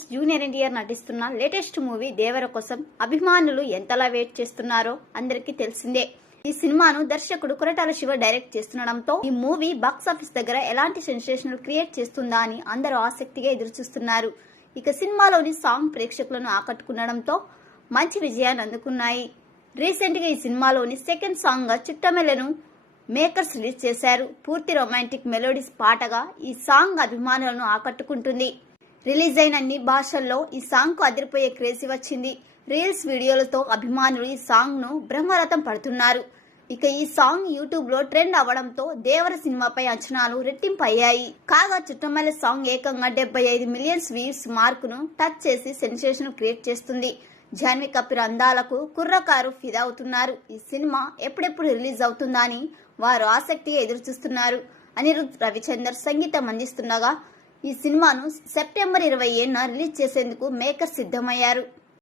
Versus junior NTR నటిస్తున్న latest movie దేవర కోసం అభిమానులు ఎంతలా వెయిట్ చేస్తున్నారో అందరికీ తెలిసిందే. ఈ సినిమాను దర్శకుడు కొరటాల శివ డైరెక్ట్ చేస్తుండటంతో ఈ మూవీ బాక్సాఫీస్ దగ్గర ఎలాంటి సెన్సేషనల్ క్రియేట్ చేస్తుందా అని అందరూ ఆసక్తిగా ఎదురుచూస్తున్నారు. ఇక సినిమాలోని సాంగ్ ప్రేక్షకులను ఆకట్టుకుండడంతో మంచి విజయాన్ని అందుకున్నాయి. రీసెంట్ గా ఈ సినిమాలోని సెకండ్ సాంగ్ గా చుట్టమెలను మేకర్స్ రిలీజ్ చేశారు. పూర్తి రొమాంటిక్ మెలోడీస్ పాటగా ఈ సాంగ్ అభిమానులను ఆకట్టుకుంటుంది. రిలీజ్ అయిన అన్ని భాషల్లో ఈ సాంగ్ కు అదిరిపోయే క్రేజీ వచ్చింది. రీల్స్ వీడియోలతో అభిమానులు ఈ సాంగ్ ను బ్రహ్మరథం పడుతున్నారు. ఇక ఈ సాంగ్ యూట్యూబ్ లో ట్రెండ్ అవడంతో దేవర సినిమాపై అంచనాలు రెట్టింపు అయ్యాయి. కాగా చుట్టమల్లె సాంగ్ ఏకంగా 75 మిలియన్స్ వ్యూస్ మార్కును టచ్ చేసి సెన్సేషన్ క్రియేట్ చేస్తుంది. జాన్వీ కపూర్ అందాలకు కుర్రకారు ఫిదా అవుతున్నారు. ఈ సినిమా ఎప్పుడెప్పుడు రిలీజ్ అవుతుందా అని వారు ఆసక్తిగా ఎదురుచూస్తున్నారు. అనిరుద్ రవిచందర్ సంగీతం అందిస్తుండగా ఈ సినిమాను సెప్టెంబర్ 20న రిలీజ్ చేసేందుకు మేకర్స్ సిద్ధమయ్యారు.